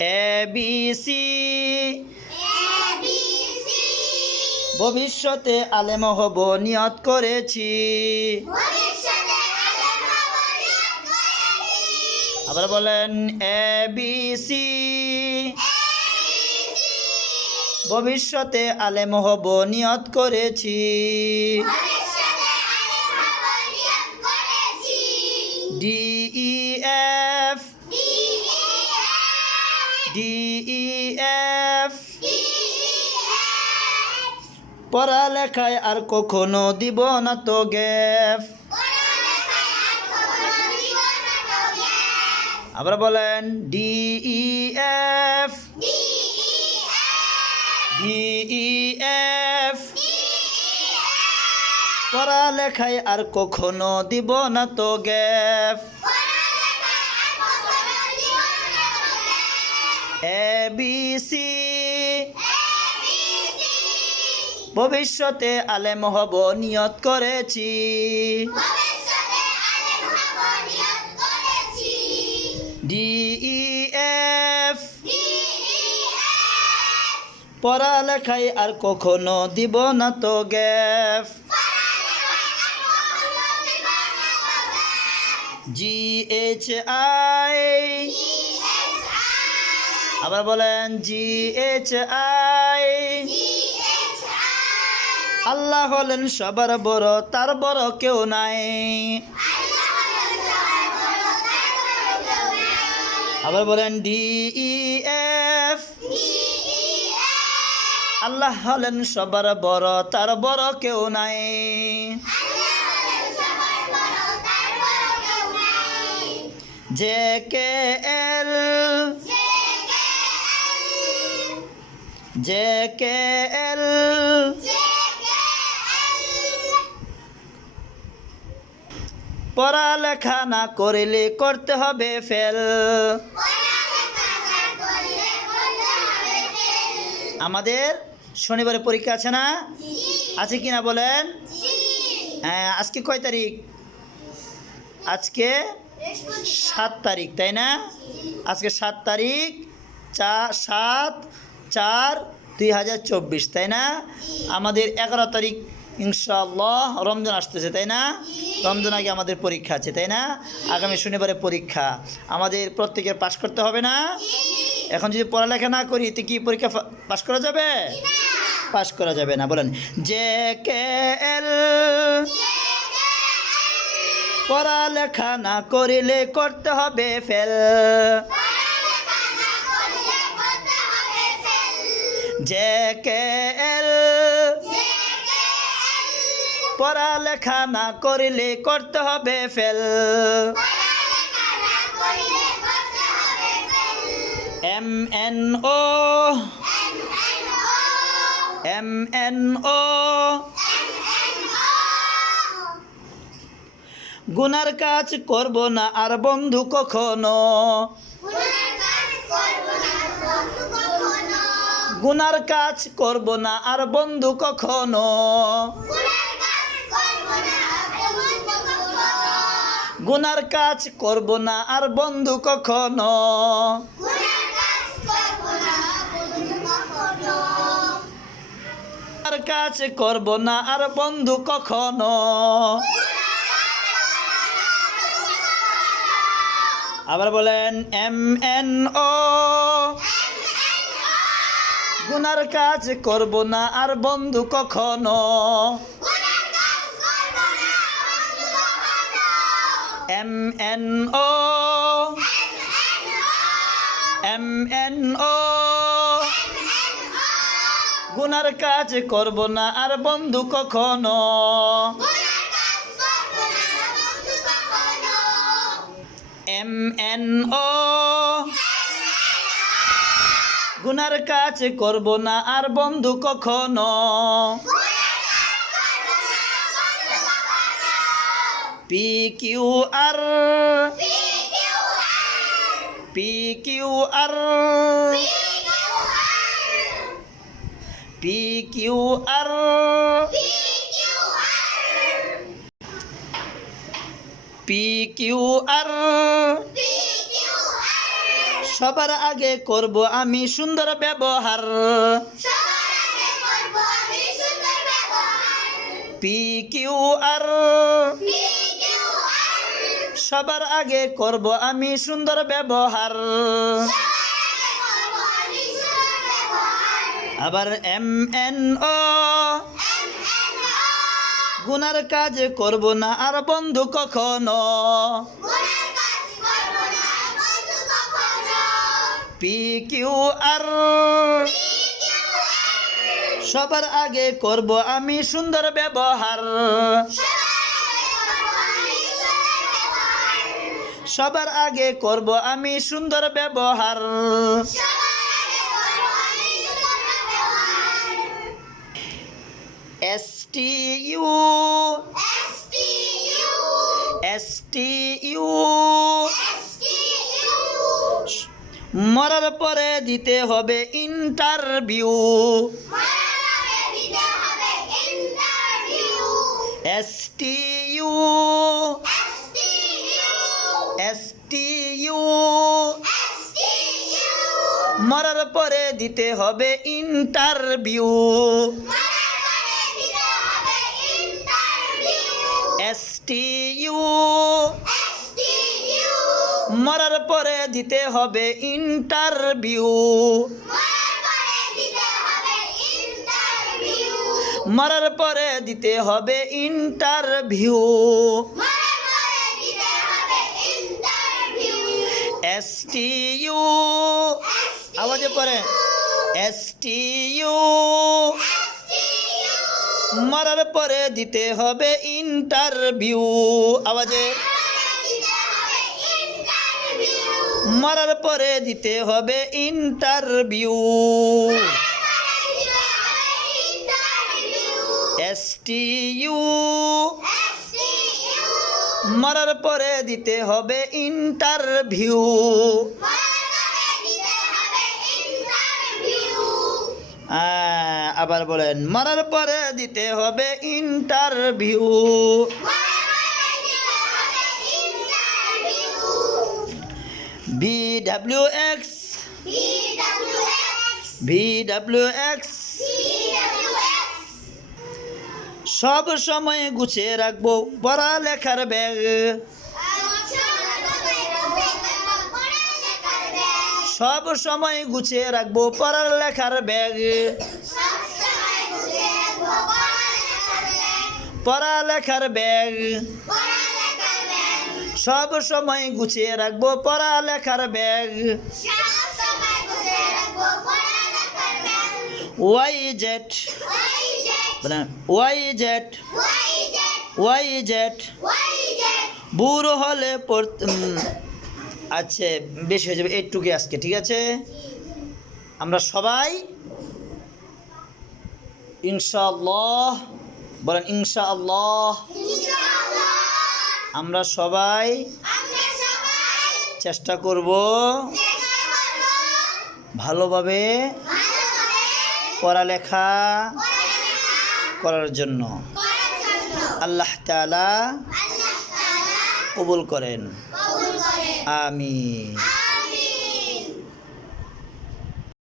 ABC ভবিষ্যতে আলেম হব নিয়ত করেছি। আবার বলেন ABC ভবিষ্যতে আলেম হব নিয়ত করেছি। DEF DEF পড়ালেখায় আর কখনো দিব না তো গ্যাপ। আবার বলেন DEF DEF পড়ালেখায় আর কখনো দিব না তো গ্যাপ। ABC ভবিষ্যতে আলেম হব নিয়ত করেছি। DEF পড়ালেখায় আর কখনো দিব না তো গ্যাপ। GHI আবার বলেন GHI আল্লাহ হলেন সবার বড়, তার বড় কেউ নাই। আবার বলেন DEF আল্লাহ হলেন সবার বড়, তার বড় কেউ নাই। JKL JKL পড়ালেখা না করলে করতে হবে ফেল। আমাদের শনিবারে পরীক্ষা আছে না? আছে কি না বলেন? হ্যাঁ, আজকে কয় তারিখ? আজকে 7 তারিখ, তাই না? আজকে 7 তারিখ 7/4/2024, তাই না? আমাদের 11 তারিখ ইনশাআল্লাহ রমজান আসতেছে, তাই না? রমজান আগে আমাদের পরীক্ষা আছে, তাই না? আগামী শনিবারে পরীক্ষা। আমাদের প্রত্যেকের পাশ করতে হবে না? এখন যদি পড়ালেখা না করি তো কি পরীক্ষা পাশ করা যাবে? পাশ করা যাবে না। বলেন JKL পড়ালেখা না করিলে করতে হবে ফেল। JKL পড়ালেখা না করিলে করতে হবে ফেল। MNO MNO গুনার কাজ করব না আর বন্ধু কখনো। গুনার কাজ করব না আর বন্ধু কখনো। গুনার কাজ করব না আর বন্ধু কখনো। গুনার কাজ করব না আর বন্ধু কখনো। আবার বলেন MNO গুনার কাজ করব না আর বন্ধু কখনো। MNO MNO গুনার কাজ করব না আর বন্ধু কখনো। MNO গুনার কাজ করব না আর বন্ধু কখনো। PQR PQR PQR PQR সবার আগে করব আমি সুন্দর ব্যবহার PQR সবার আগে করব আমি সুন্দর ব্যবহার আবার MNO গুনার কাজ করব না আর বন্ধু কখনো PQR সবার আগে করব আমি সুন্দর ব্যবহার সবার আগে করব আমি সুন্দর ব্যবহার STU মরার পরে দিতে হবে ইন্টারভিউ STU মরার পরে দিতে হবে ইন্টারভিউ STU মরার পরে দিতে হবে ইন্টারভিউ মরার পরে দিতে হবে ইন্টারভিউ STU আওয়াজে পড়ে STU মরার পরে দিতে হবে ইন্টারভিউ আওয়াজে মরার পরে দিতে হবে ইন্টারভিউ STU মরার পরে দিতে হবে ইন্টারভিউ আবার বলেন মরার পরে দিতে হবে ইন্টারভিউ VWX সব সময় গুছিয়ে রাখবো পড়ালেখার ব্যাগ সব সময় গুছিয়ে রাখবো পড়ালেখার ব্যাগ পড়ালেখার ব্যাগ সব সময় গুছিয়ে রাখবো পড়ালেখার ব্যাগ YZ বুড়ো হলে আচ্ছা বেশি হয়ে যাবে এইটুকু আজকে ঠিক আছে আমরা সবাই ইনশাআল্লাহ বলেন ইনশাআল্লাহ আমরা সবাই চেষ্টা করব ভালোভাবে পড়ালেখা করার জন্য আল্লাহ তাআলা কবুল করেন আমিন।